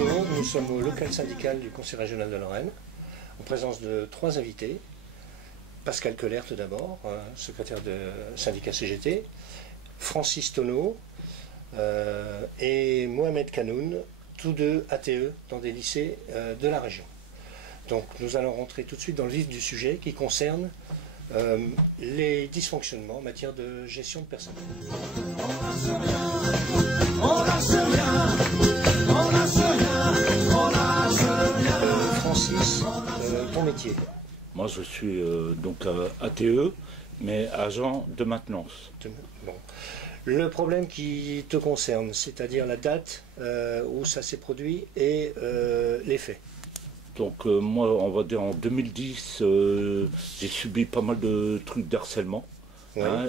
Bonjour, nous sommes au local syndical du Conseil régional de Lorraine, en présence de 3 invités. Pascal Keller tout d'abord, secrétaire de syndicat CGT, Francis Tonneau et Mohamed Kanoun, tous deux ATE dans des lycées de la région. Donc nous allons rentrer tout de suite dans le vif du sujet qui concerne les dysfonctionnements en matière de gestion de personnel. Francis, ton métier? Moi je suis donc ATE, mais agent de maintenance. Bon. Le problème qui te concerne, c'est-à-dire la date où ça s'est produit et les faits. Donc moi, on va dire en 2010, j'ai subi pas mal de trucs d'harcèlement, Ouais. hein,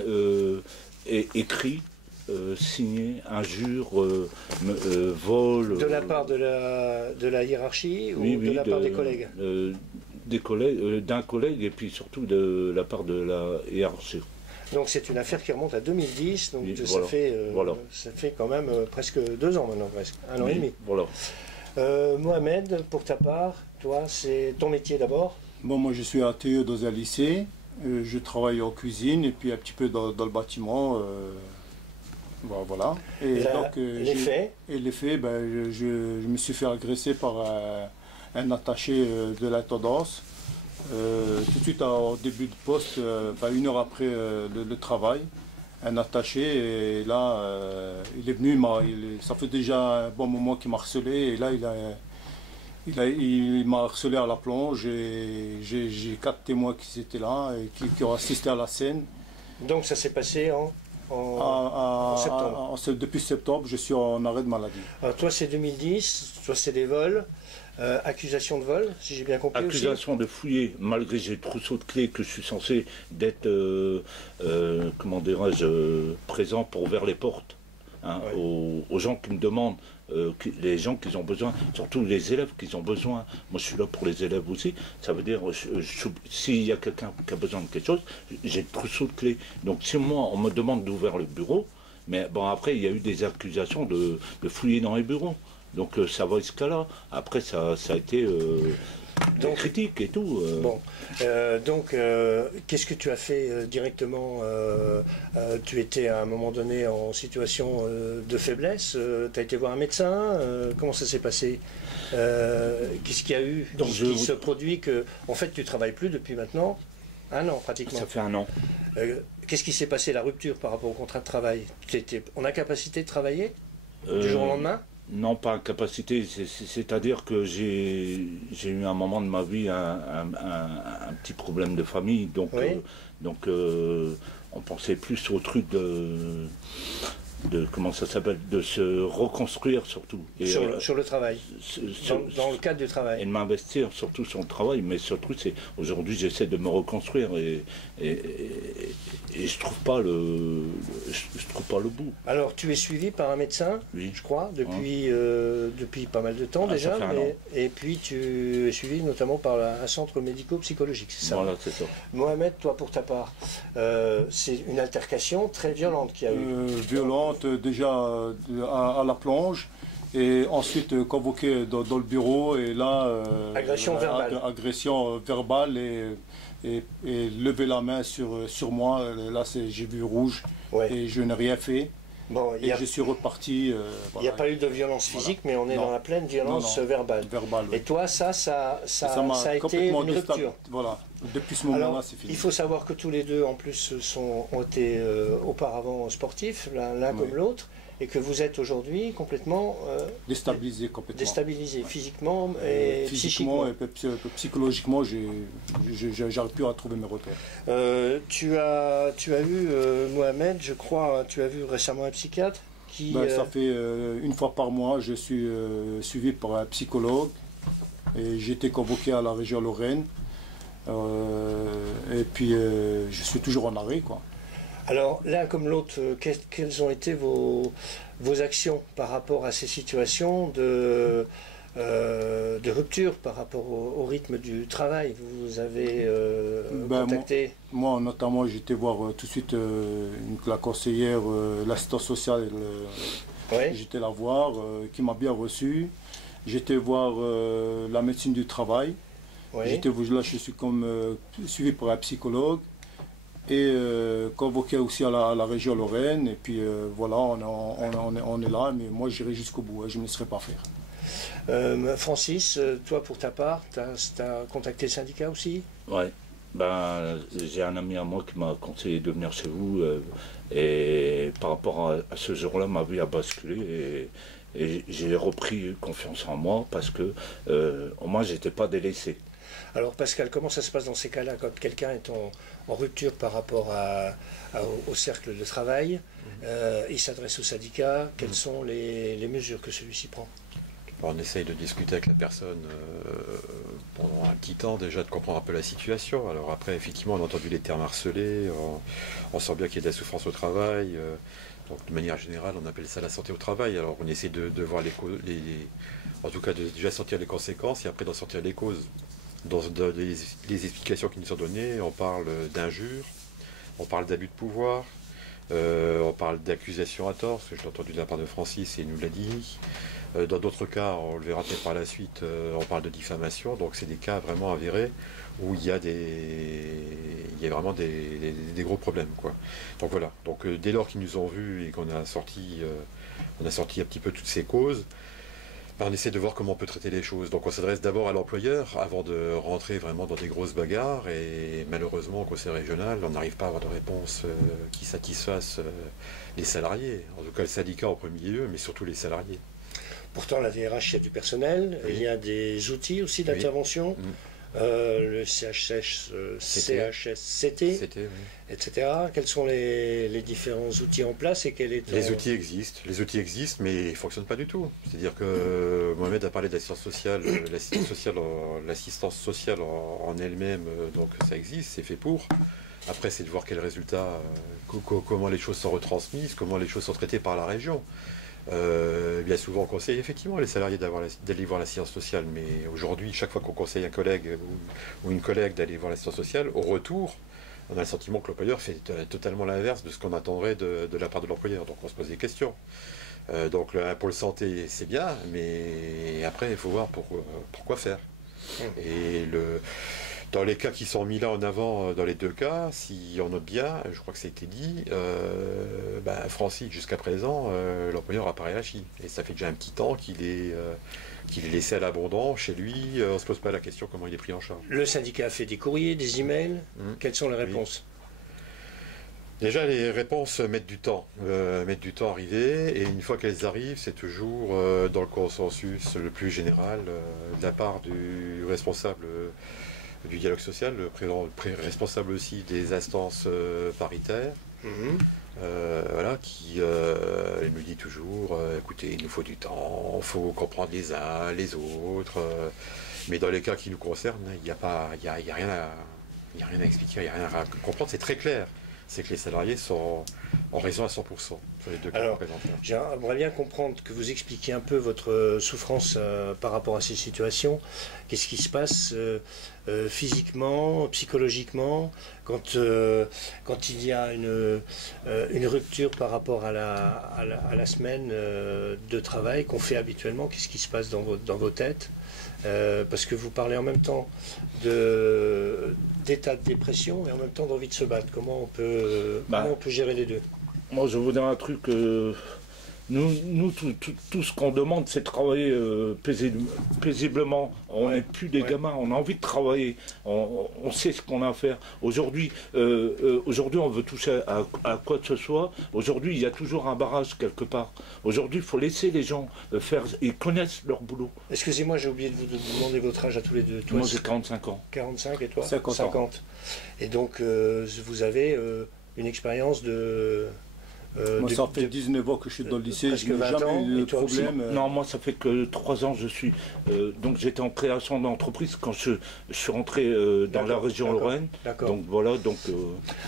et écrit, signé, injures, vol. De la part de la hiérarchie ou de la part des collègues? Des collègues, d'un collègue et puis surtout de la part de la hiérarchie. Donc c'est une affaire qui remonte à 2010, donc Oui, ça, voilà. Ça fait quand même presque 2 ans maintenant, presque, 1 an et demi. Voilà. Mohamed, pour ta part, toi, c'est ton métier d'abord? Bon, moi je suis ATE dans un lycée, je travaille en cuisine et puis un petit peu dans le bâtiment. Voilà. Et donc, les faits? Et les faits, ben, je me suis fait agresser par un attaché de l'intendance. Tout de suite au début de poste, 1 heure après le travail, un attaché, et là il est venu, ça fait déjà un bon moment qu'il m'a harcelé, et là il m'a harcelé à la plonge, et j'ai 4 témoins qui étaient là et qui ont assisté à la scène. Donc ça s'est passé en septembre? Depuis septembre, je suis en arrêt de maladie. Alors toi c'est 2010, toi c'est des vols, accusation de vol, si j'ai bien compris. Accusation de fouiller, malgré j'ai le trousseau de clés que je suis censé d'être, comment dirais-je, présent pour ouvrir les portes, hein, ouais. aux gens qui me demandent, les gens qui ont besoin, surtout les élèves qui ont besoin. Moi je suis là pour les élèves aussi, ça veut dire, s'il y a quelqu'un qui a besoin de quelque chose, j'ai le trousseau de clés. Donc si moi on me demande d'ouvrir le bureau, mais bon après il y a eu des accusations de fouiller dans les bureaux. Donc ça va jusqu'à là. Après ça a été des critiques et tout. Bon, donc qu'est-ce que tu as fait directement? Tu étais à un moment donné en situation de faiblesse, tu as été voir un médecin, comment ça s'est passé? Qu'est-ce qu'il y a eu qui se produit que, en fait, tu ne travailles plus depuis maintenant 1 an pratiquement? Ça fait 1 an. Qu'est-ce qui s'est passé, la rupture par rapport au contrat de travail? Tu étais en incapacité de travailler du jour au lendemain? Non, pas incapacité, c'est-à-dire que j'ai eu un moment de ma vie un petit problème de famille, donc, on pensait plus au truc de comment ça s'appelle, de se reconstruire surtout. Et sur le travail, dans le cadre du travail. Et de m'investir surtout sur le travail, mais surtout c'est aujourd'hui j'essaie de me reconstruire et je trouve pas le bout. Alors tu es suivi par un médecin, oui, je crois, depuis pas mal de temps déjà, et puis tu es suivi notamment par un centre médico-psychologique, c'est ça? Voilà, c'est ça. Mohamed, toi pour ta part, c'est une altercation très violente qui a eu. Violente déjà à la plonge, et ensuite convoqué dans le bureau, et là agression verbale. Agression verbale et lever la main sur moi. Là j'ai vu rouge, ouais. Et je n'ai rien fait. Bon, je suis reparti. Il n'y a pas eu de violence physique, mais on est dans la pleine violence verbale. Ouais. Et toi, ça a été une rupture. Voilà. Depuis ce moment-là, c'est fini. Il faut savoir que tous les deux, en plus, ont été auparavant sportifs, l'un comme l'autre, et que vous êtes aujourd'hui complètement déstabilisé, complètement. Déstabilisé physiquement et psychiquement. Et psychologiquement, j'arrive plus à trouver mes repères. Tu as eu, Mohamed, je crois, tu as vu récemment un psychiatre qui... Ça fait 1 fois par mois, je suis suivi par un psychologue, et j'ai été convoqué à la région Lorraine. Et puis je suis toujours en arrêt, quoi. Alors l'un comme l'autre, quelles ont été vos actions par rapport à ces situations de rupture par rapport au rythme du travail? Vous avez contacté? Moi notamment, j'ai été voir tout de suite la conseillère, l'assistante sociale, j'étais la voir, qui m'a bien reçu. J'étais voir la médecine du travail. Oui. Là, je suis comme suivi par un psychologue et convoqué aussi à la région Lorraine. Et puis voilà, on est là, mais moi j'irai jusqu'au bout, hein, je ne me laisserai pas faire. Francis, toi pour ta part, tu as contacté le syndicat aussi? Ouais. Ben, j'ai un ami à moi qui m'a conseillé de venir chez vous et par rapport à ce jour-là, ma vie a basculé et j'ai repris confiance en moi parce que au moins j'étais pas délaissé. Alors Pascal, comment ça se passe dans ces cas-là quand quelqu'un est en rupture par rapport au cercle de travail, il s'adresse au syndicat, quelles sont les mesures que celui-ci prend? On essaye de discuter avec la personne pendant un petit temps déjà, de comprendre un peu la situation. Alors après, effectivement, on a entendu les termes harcelés, on sent bien qu'il y a de la souffrance au travail. Donc de manière générale, on appelle ça la santé au travail. Alors on essaie de voir en tout cas de déjà sortir les conséquences et après d'en sortir les causes. Dans les explications qui nous sont données, on parle d'injures, on parle d'abus de pouvoir, on parle d'accusations à tort, ce que je l'ai entendu de la part de Francis et il nous l'a dit. Dans d'autres cas, on le verra peut-être par la suite, on parle de diffamation, donc c'est des cas vraiment avérés où il y a vraiment des gros problèmes, quoi. Donc voilà, donc dès lors qu'ils nous ont vus et qu'on a sorti un petit peu toutes ces causes, on essaie de voir comment on peut traiter les choses. Donc on s'adresse d'abord à l'employeur avant de rentrer vraiment dans des grosses bagarres et malheureusement au conseil régional, on n'arrive pas à avoir de réponse qui satisfasse les salariés, en tout cas le syndicat en premier lieu, mais surtout les salariés. Pourtant, la DRH, il y a du personnel, oui. Il y a des outils aussi d'intervention, oui. Le CHSCT, oui. Etc. Quels sont les différents outils en place et quel est Les outils existent, mais ils ne fonctionnent pas du tout. C'est-à-dire que Mohamed a parlé d'assistance sociale, l'assistance sociale en elle-même, donc ça existe, c'est fait pour. Après, c'est de voir quels résultats, comment les choses sont retransmises, comment les choses sont traitées par la région. Bien souvent on conseille effectivement les salariés d'aller voir l'assistance sociale, mais aujourd'hui chaque fois qu'on conseille un collègue ou une collègue d'aller voir l'assistance sociale, au retour on a le sentiment que l'employeur fait totalement l'inverse de ce qu'on attendrait de la part de l'employeur, donc on se pose des questions. Donc un pôle santé c'est bien, mais après il faut voir pourquoi faire. Et dans les cas qui sont mis là en avant, dans les deux cas, si on note bien, je crois que ça a été dit, Francis, jusqu'à présent, l'employeur n'a pas réagi. Et ça fait déjà un petit temps qu'il est laissé à l'abandon chez lui, on ne se pose pas la question comment il est pris en charge. Le syndicat a fait des courriers, des emails, quelles sont les réponses? Déjà, les réponses mettent du temps à arriver, et une fois qu'elles arrivent, c'est toujours dans le consensus le plus général de la part du responsable du dialogue social, le responsable aussi des instances paritaires, voilà, qui me dit toujours, écoutez, il nous faut du temps, il faut comprendre les uns, les autres, mais dans les cas qui nous concernent, il n'y a rien à expliquer, il n'y a rien à comprendre, c'est très clair. C'est que les salariés sont en raison à 100% sur les deux cas. Alors, j'aimerais bien comprendre que vous expliquiez un peu votre souffrance par rapport à ces situations. Qu'est-ce qui se passe physiquement, psychologiquement, quand il y a une rupture par rapport à la semaine de travail qu'on fait habituellement? Qu'est-ce qui se passe dans vos têtes? Parce que vous parlez en même temps d'état de dépression et en même temps d'envie de se battre. Comment on peut gérer les deux? Moi, je vous dire un truc. Nous tout ce qu'on demande, c'est de travailler paisiblement. On n'est plus des gamins, on a envie de travailler. On sait ce qu'on a à faire. Aujourd'hui, on veut toucher à quoi que ce soit. Aujourd'hui, il y a toujours un barrage quelque part. Aujourd'hui, il faut laisser les gens faire. Ils connaissent leur boulot. Excusez-moi, j'ai oublié de vous demander votre âge à tous les deux. Moi, j'ai 45 ans. 45 et toi? 50. Et donc, vous avez une expérience de... Moi, ça fait 19 ans que je suis dans le lycée, je n'ai jamais eu de problème. Non, moi, ça fait que 3 ans je suis. Donc, j'étais en création d'entreprise quand je suis rentré dans la région Lorraine. Donc, voilà.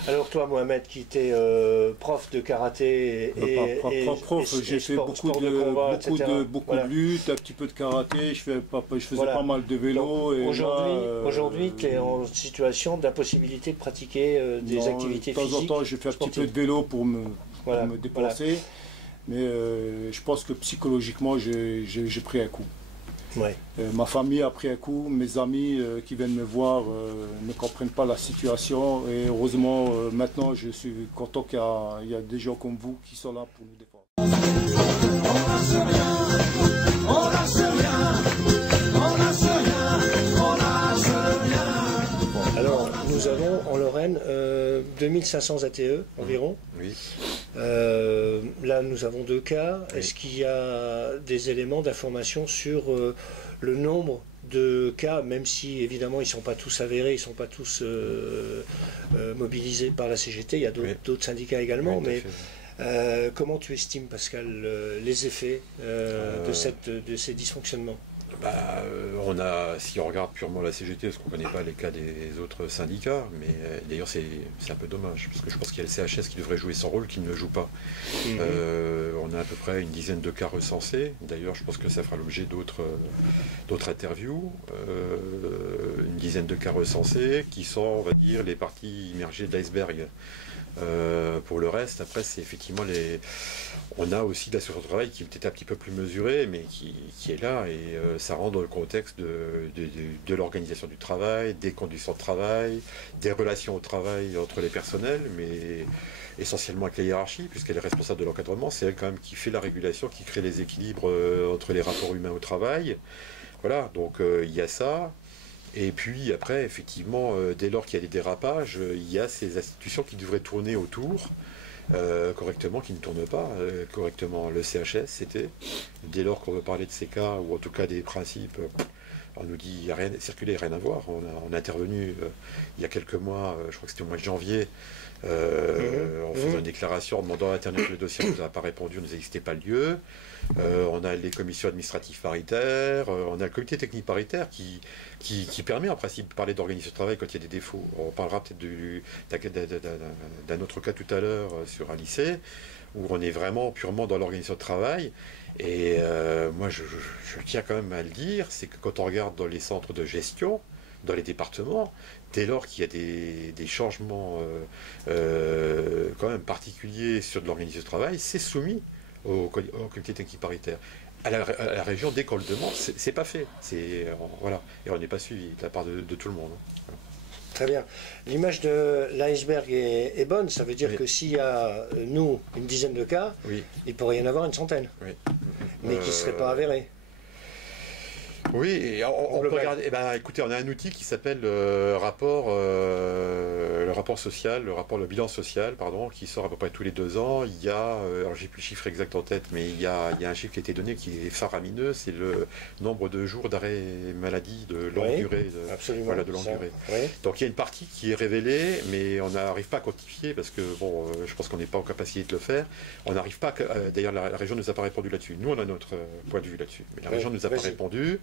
Alors, toi, Mohamed, qui était prof de karaté j'ai fait beaucoup de lutte, un petit peu de karaté, je faisais pas mal de vélo. Aujourd'hui, tu es en situation d'impossibilité de pratiquer des activités physiques. De temps en temps, je fais un petit peu de vélo pour me déplacer, mais je pense que psychologiquement j'ai pris un coup. Ouais. Ma famille, après un coup, mes amis qui viennent me voir ne comprennent pas la situation. Et heureusement, maintenant, je suis content qu'il y a des gens comme vous qui sont là pour nous défendre. Alors, nous avons en Lorraine 2500 ATE environ. Oui. Là, nous avons 2 cas. Oui. Est-ce qu'il y a des éléments d'information sur le nombre de cas, même si évidemment ils ne sont pas tous avérés, ils ne sont pas tous mobilisés par la CGT, il y a d'autres syndicats également, Oui, mais comment tu estimes, Pascal, les effets de ces dysfonctionnements? On si on regarde purement la CGT, parce qu'on ne connaît pas les cas des autres syndicats, mais d'ailleurs c'est un peu dommage, parce que je pense qu'il y a le CHS qui devrait jouer son rôle, qui ne le joue pas. On a à peu près une dizaine de cas recensés, d'ailleurs je pense que ça fera l'objet d'autres interviews, une dizaine de cas recensés, qui sont, on va dire, les parties immergées de l'iceberg. Pour le reste, après, c'est effectivement on a aussi de la sûreté au travail qui est peut-être un petit peu plus mesurée, mais qui est là, et ça rentre dans le contexte de l'organisation du travail, des conditions de travail, des relations au travail entre les personnels, mais essentiellement avec la hiérarchie, puisqu'elle est responsable de l'encadrement, c'est elle quand même qui fait la régulation, qui crée les équilibres entre les rapports humains au travail. Voilà, donc il y a ça. Et puis après, effectivement, dès lors qu'il y a des dérapages, il y a ces institutions qui devraient tourner autour correctement, qui ne tournent pas correctement. Le CHS, c'était, dès lors qu'on veut parler de ces cas, ou en tout cas des principes, on nous dit il n'y a rien circulé, rien à voir. On a intervenu il y a quelques mois, je crois que c'était au mois de janvier, en faisant une déclaration en demandant à Internet le dossier, on ne nous a pas répondu, on nous a dit que ce n'était pas le lieu. On a les commissions administratives paritaires, on a le comité technique paritaire qui permet en principe de parler d'organisation de travail quand il y a des défauts. On parlera peut-être d'un autre cas tout à l'heure sur un lycée, où on est vraiment purement dans l'organisation de travail. Et moi je tiens quand même à le dire, c'est que quand on regarde dans les centres de gestion, dans les départements, dès lors qu'il y a des changements quand même particuliers sur de l'organisation de travail, c'est soumis au comité technique paritaire. À la région, dès qu'on le demande, c'est pas fait. Voilà. Et on n'est pas suivi de la part de tout le monde. Voilà. Très bien. L'image de l'iceberg est bonne. Ça veut dire Oui. que s'il y a, nous, une dizaine de cas, Oui. il pourrait y en avoir une centaine, Oui. mais qui ne seraient pas avérés. Oui, et on peut regarder. Écoutez, on a un outil qui s'appelle le rapport social, le bilan social, pardon, qui sort à peu près tous les 2 ans. Il y a, alors j'ai plus le chiffre exact en tête, mais il y a un chiffre qui a été donné qui est faramineux, c'est le nombre de jours d'arrêt maladie de longue durée. Absolument. Voilà, de longue durée. Oui. Donc il y a une partie qui est révélée, mais on n'arrive pas à quantifier parce que bon, je pense qu'on n'est pas en capacité de le faire. On n'arrive pas. D'ailleurs, la région ne nous a pas répondu là-dessus. Nous, on a notre point de vue là-dessus, mais la région ne nous a pas répondu.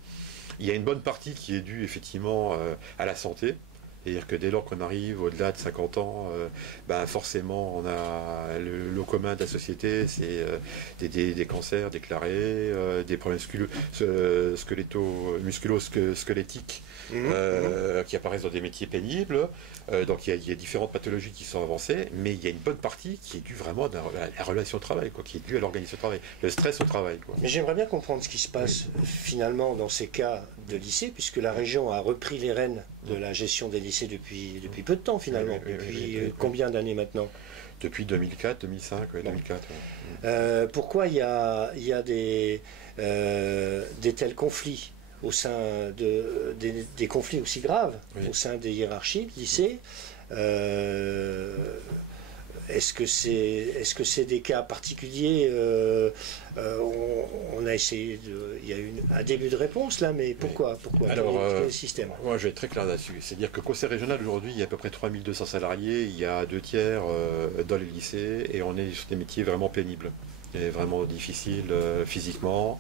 Il y a une bonne partie qui est due effectivement à la santé. C'est-à-dire que dès lors qu'on arrive au-delà de 50 ans, forcément on a le lot commun de la société, c'est des cancers déclarés, des problèmes musculo-squelettiques qui apparaissent dans des métiers pénibles. Donc il y a différentes pathologies qui sont avancées, mais il y a une bonne partie qui est due vraiment à la relation au travail, qui est due à l'organisation du travail, le stress au travail. Mais j'aimerais bien comprendre ce qui se passe finalement dans ces cas de lycée, puisque la région a repris les rênes de la gestion des lycées depuis peu de temps finalement. Depuis combien d'années maintenant? Depuis 2004, 2005, 2004. Pourquoi il y a des tels conflits au sein des conflits aussi graves au sein des hiérarchies de lycée? Est-ce que c'est des cas particuliers? On a essayé il y a eu un début de réponse là, mais pourquoi Alors, quel est le système? Moi je vais être très clair là-dessus. C'est-à-dire que conseil régional aujourd'hui, il y a à peu près 3200 salariés, il y a 2/3 dans les lycées, et on est sur des métiers vraiment pénibles et vraiment difficiles physiquement.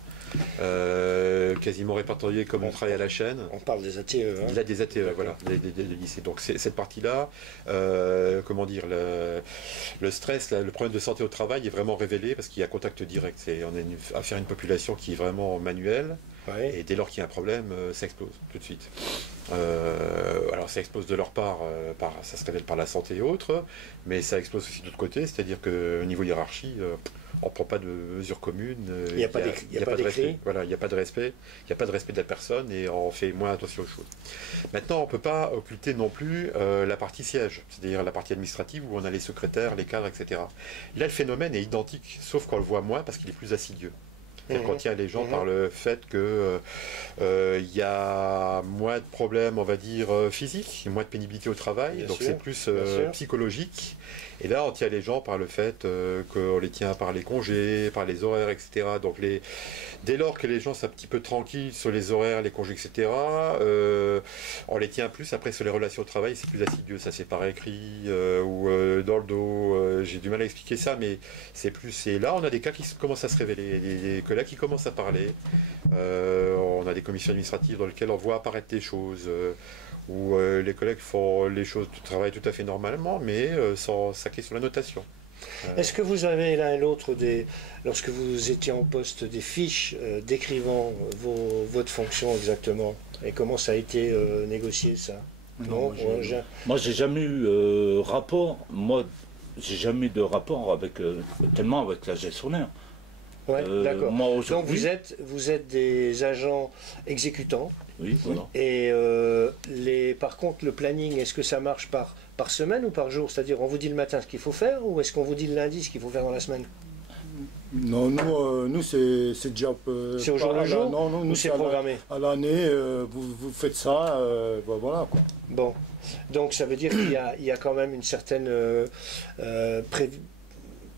Quasiment répertorié comme on travaille à la chaîne. On parle des ATE. Il a des ATE, voilà, des lycées. Donc cette partie-là, comment dire, le stress, le problème de santé au travail est vraiment révélé parce qu'il y a contact direct. On a affaire à une population qui est vraiment manuelle. Ouais. Et dès lors qu'il y a un problème, ça explose tout de suite. Alors ça explose de leur part, ça se révèle par la santé et autres, mais ça explose aussi de l'autre côté, c'est-à-dire qu'au niveau hiérarchie, on ne prend pas de mesures communes. Il n'y a pas de respect. Voilà, il n'y a pas de respect. Il n'y a pas de respect de la personne et on fait moins attention aux choses. Maintenant, on ne peut pas occulter non plus la partie siège, c'est-à-dire la partie administrative où on a les secrétaires, les cadres, etc. Là, le phénomène est identique, sauf qu'on le voit moins parce qu'il est plus assidieux. Quand il y a les gens par le fait que il y a moins de problèmes, on va dire, physiques, moins de pénibilité au travail, donc c'est plus psychologique. Et là, on tient les gens par le fait qu'on les tient par les congés, par les horaires, etc. Donc dès lors que les gens sont un petit peu tranquilles sur les horaires, les congés, etc., on les tient plus. Après, sur les relations au travail, c'est plus assidu. Ça, c'est par écrit ou dans le dos. J'ai du mal à expliquer ça, mais c'est plus... Et là, on a des cas qui commencent à se révéler, des collègues qui commencent à parler. On a des commissions administratives dans lesquelles on voit apparaître des choses... où les collègues font les choses du travail tout à fait normalement, mais sans saquer sur la notation. Est-ce que vous avez l'un et l'autre, lorsque vous étiez en poste, des fiches décrivant votre fonction exactement? Et comment ça a été négocié, ça? Non, moi, j'ai jamais eu rapport. Moi, j'ai jamais eu de rapport avec tellement avec la gestionnaire. Ouais, d'accord. Donc vous êtes des agents exécutants. Oui, voilà. Et par contre, le planning, est-ce que ça marche par semaine ou par jour? C'est-à-dire, on vous dit le matin ce qu'il faut faire, ou est-ce qu'on vous dit le lundi ce qu'il faut faire dans la semaine? Non, nous c'est déjà... c'est au jour le jour? Non, nous c'est programmé? À l'année, vous faites ça, voilà quoi. Bon, donc ça veut dire qu'il y a quand même une certaine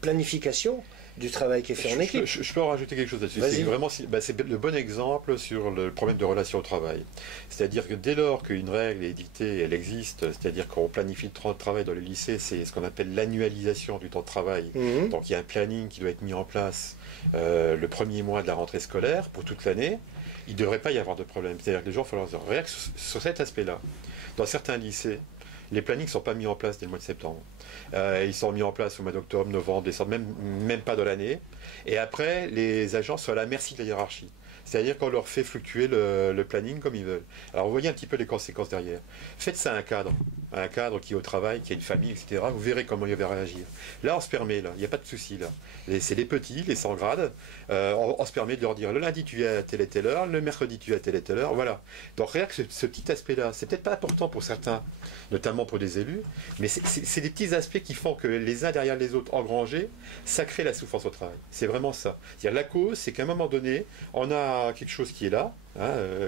planification du travail qui est fait en équipe. Je peux en rajouter quelque chose là-dessus. C'est vraiment c'est le bon exemple sur le problème de relation au travail. C'est-à-dire que dès lors qu'une règle est dictée, elle existe, c'est-à-dire qu'on planifie le temps de travail dans le lycée, c'est ce qu'on appelle l'annualisation du temps de travail. Donc il y a un planning qui doit être mis en place le premier mois de la rentrée scolaire pour toute l'année. Il ne devrait pas y avoir de problème. C'est-à-dire que les gens, il faut leur dire, rien que sur cet aspect-là, dans certains lycées, les plannings ne sont pas mis en place dès le mois de septembre. Ils sont mis en place au mois d'octobre, novembre, décembre, même pas dans l'année. Et après, les agents sont à la merci de la hiérarchie. C'est-à-dire qu'on leur fait fluctuer le planning comme ils veulent. Alors vous voyez un petit peu les conséquences derrière. Faites ça à un cadre qui est au travail, qui a une famille, etc. Vous verrez comment il va réagir. Là, on se permet, il n'y a pas de souci. C'est les petits, les 100 grades. On se permet de leur dire, le lundi tu es à telle et telle heure, le mercredi tu es à telle et telle heure. Voilà. Donc rien que ce petit aspect-là, c'est peut-être pas important pour certains, notamment pour des élus, mais c'est des petits aspects qui font que les uns derrière les autres engrangés, ça crée la souffrance au travail. C'est vraiment ça. C'est-à-dire la cause, c'est qu'à un moment donné, on a quelque chose qui est là,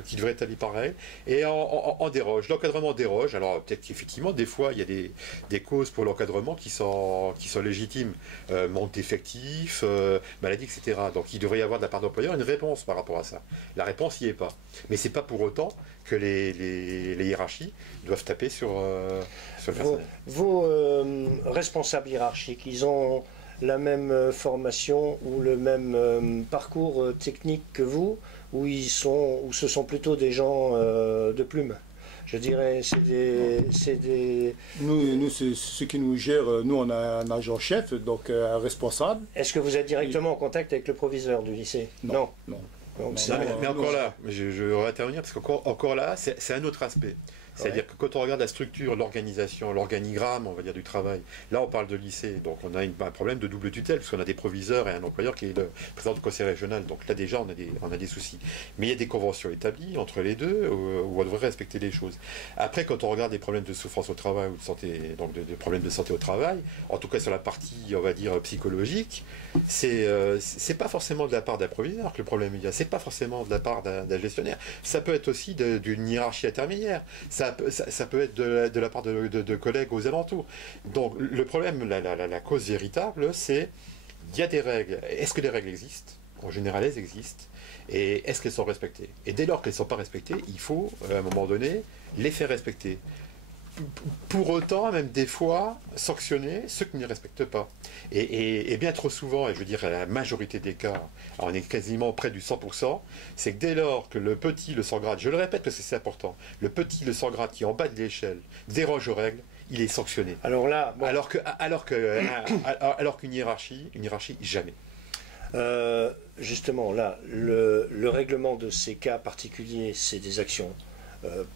qui devrait être établi par règle, et on déroge. L'encadrement déroge. Alors peut-être qu'effectivement, des fois, il y a des causes pour l'encadrement qui sont légitimes. Manque d'effectifs, maladie, etc. Donc il devrait y avoir de la part de l'employeur une réponse par rapport à ça. La réponse n'y est pas. Mais c'est pas pour autant que les hiérarchies doivent taper sur le personnel. Vos responsables hiérarchiques, ils ont la même formation ou le même parcours technique que vous, ou ce sont plutôt des gens de plume? Je dirais, c'est des... Nous c'est ceux qui nous gèrent. Nous, on a un agent chef, donc un responsable. Est-ce que vous êtes directement en contact avec le proviseur du lycée? Non. Donc, mais encore là, je vais intervenir parce qu'encore là, c'est un autre aspect. C'est-à-dire que quand on regarde la structure, l'organisation, l'organigramme, on va dire, du travail, là on parle de lycée, donc on a un problème de double tutelle, parce qu'on a des proviseurs et un employeur qui est le président du conseil régional, donc là déjà on a des soucis. Mais il y a des conventions établies entre les deux, où on devrait respecter les choses. Après, quand on regarde des problèmes de souffrance au travail, ou de santé, donc des problèmes de santé au travail, en tout cas sur la partie, on va dire, psychologique, c'est pas forcément de la part d'un proviseur que le problème il y a, c'est pas forcément de la part d'un gestionnaire, ça peut être aussi d'une hiérarchie intermédiaire. Ça peut être de la part de collègues aux alentours. Donc le problème, la cause véritable, c'est il y a des règles. Est-ce que les règles existent? En général, elles existent. Et est-ce qu'elles sont respectées? Et dès lors qu'elles ne sont pas respectées, il faut, à un moment donné, les faire respecter. Pour autant, même des fois, sanctionner ceux qui ne les respectent pas. Et bien trop souvent, et je veux dire la majorité des cas, on est quasiment près du 100%, c'est que dès lors que le petit, le 100 grades, je le répète parce que c'est important, le petit, le 100 grades qui est en bas de l'échelle déroge aux règles, il est sanctionné. Alors là, bon. alors qu'une hiérarchie, jamais. Justement, là, le règlement de ces cas particuliers, c'est des actions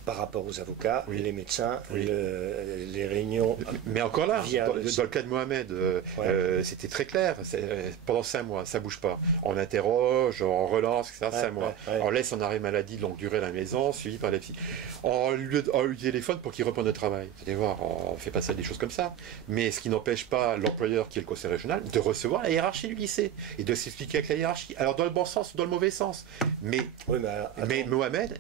par rapport aux avocats, Oui. les médecins, Oui. les réunions. Mais encore là, via dans le cas de Mohamed, c'était très clair. Pendant 5 mois, ça bouge pas. On interroge, on relance, etc. 5 mois. ouais. On laisse en arrêt maladie de longue durée à la maison, suivi par les psy. On lui téléphone pour qu'il reprenne le travail. Vous allez voir, on fait passer des choses comme ça. Mais ce qui n'empêche pas l'employeur, qui est le conseil régional, de recevoir la hiérarchie du lycée et de s'expliquer avec la hiérarchie. Alors dans le bon sens ou dans le mauvais sens. Mais Mohamed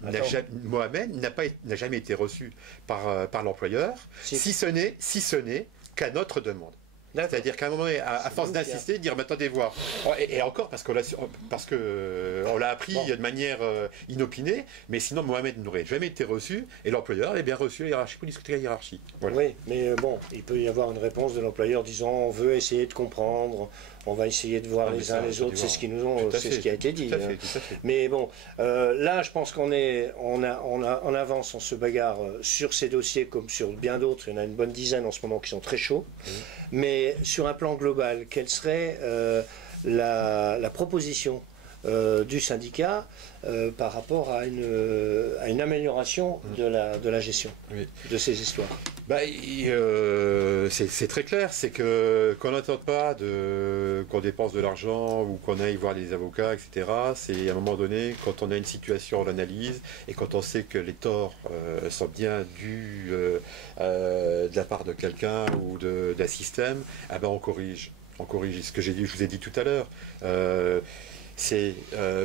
n'a jamais été reçu par l'employeur, si ce n'est qu'à notre demande. C'est-à-dire qu'à un moment donné, à force d'insister, dire mais attendez voir. Et encore parce que on l'a appris de manière inopinée, mais sinon Mohamed n'aurait jamais été reçu et l'employeur est bien reçu la hiérarchie pour discuter la hiérarchie. Voilà. Oui, mais bon, il peut y avoir une réponse de l'employeur disant on veut essayer de comprendre, on va essayer de voir les uns les autres, c'est ce qui a été dit. Tout à fait. Mais bon, là je pense qu'on avance, on se bagarre sur ces dossiers comme sur bien d'autres, il y en a une bonne dizaine en ce moment qui sont très chauds. Mais sur un plan global, quelle serait la proposition du syndicat par rapport à une amélioration de la gestion de ces histoires? C'est très clair, c'est que qu'on n'attende pas qu'on dépense de l'argent ou qu'on aille voir les avocats, etc. C'est à un moment donné, quand on a une situation, on l'analyse, et quand on sait que les torts sont bien dus de la part de quelqu'un ou d'un système, on corrige. On corrige. Ce que je vous ai dit tout à l'heure. C'est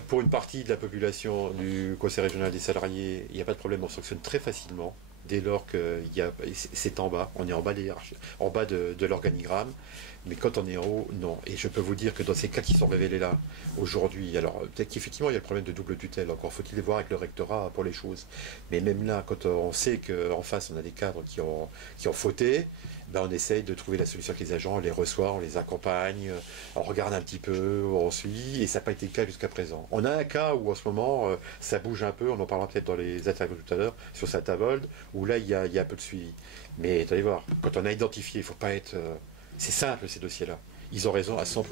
pour une partie de la population du conseil régional des salariés, il n'y a pas de problème, on sanctionne très facilement dès lors que c'est en bas, on est en bas de l'organigramme, mais quand on est en haut, non. Et je peux vous dire que dans ces cas qui sont révélés là, aujourd'hui, alors peut-être qu'effectivement il y a le problème de double tutelle, encore faut-il les voir avec le rectorat pour les choses, mais même là, quand on sait qu'en face on a des cadres qui ont fauté, on essaye de trouver la solution avec les agents, on les reçoit, on les accompagne, on regarde un petit peu, on suit, et ça n'a pas été le cas jusqu'à présent. On a un cas où en ce moment, ça bouge un peu, on en parlera peut-être dans les interviews tout à l'heure, sur Saint-Avold, où là, il y a un peu de suivi. Mais allez voir, quand on a identifié, il ne faut pas être... c'est simple ces dossiers-là. Ils ont raison à 100%.